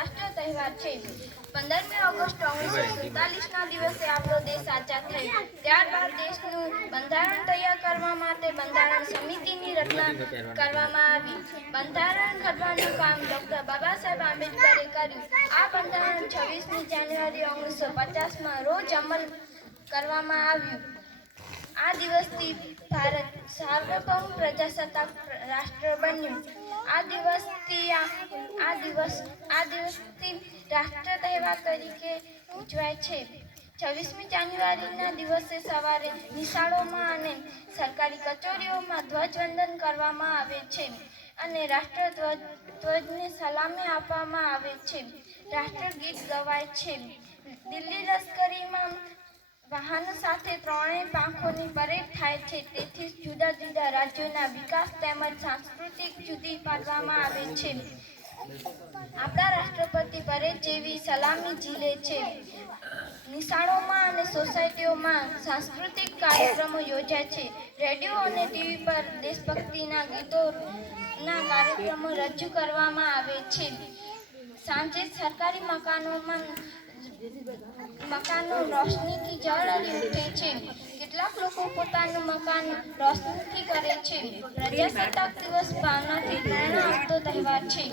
રાષ્ટ્રીય તહેવાર છે। 15મી ઓગસ્ટ 1947ના દિવસે આપણો દેશ આઝાદ થયો। ત્યારબાદ દેશનું બંધારણ તૈયાર કરવા માટે બંધારણ સમિતિની રચના કરવામાં આવી। બંધારણ ઘડવાનું કામ ડોક્ટર બાબા સાહેબ આંબેડકરે કર્યું। આ બંધારણ 26મી જાન્યુઆરી 1950માં રોજ અમલ કરવામાં આવ્યું। આ દિવસથી ભારત સાર્વભૌમ પ્રજાસત્તાક રાષ્ટ્ર બન્યું। આ દિવસથી રાષ્ટ્ર તહેવાર તરીકે ઉજવાય છે। 26મી જાન્યુઆરીના દિવસે સવારે નિશાળોમાં અને સરકારી કચેરીઓમાં ધ્વજવંદન કરવામાં આવે છે અને રાષ્ટ્રધ્વજને સલામી આપવામાં આવે છે। રાષ્ટ્રગીત ગવાય છે। દિલ્હી લશ્કરીમાં વાહનો સાથે ત્રણેય પાંખોની પરેડ થાય છે। તેથી જુદા જુદા રાજ્યોના વિકાસ તેમજ સાંસ્કૃતિક જુદી પાડવામાં આવે છે। આપણા રાષ્ટ્રપતિ પરેડ જેવી સલામી ઝીલે છે। નિશાળોમાં અને સોસાયટીઓમાં સાંસ્કૃતિક કાર્યક્રમો યોજાય છે। રેડિયો અને ટીવી પર દેશભક્તિના ગીતોના કાર્યક્રમો રજૂ કરવામાં આવે છે। સાંજે સરકારી મકાનો રોશનીથી ઝળહળી ઉઠે છે। કેટલાક લોકો પોતાનું મકાન રોશનીથી કરે છે। પ્રજાસત્તાક દિવસ ભાવનાથી પ્રેરણા આપતો તહેવાર છે।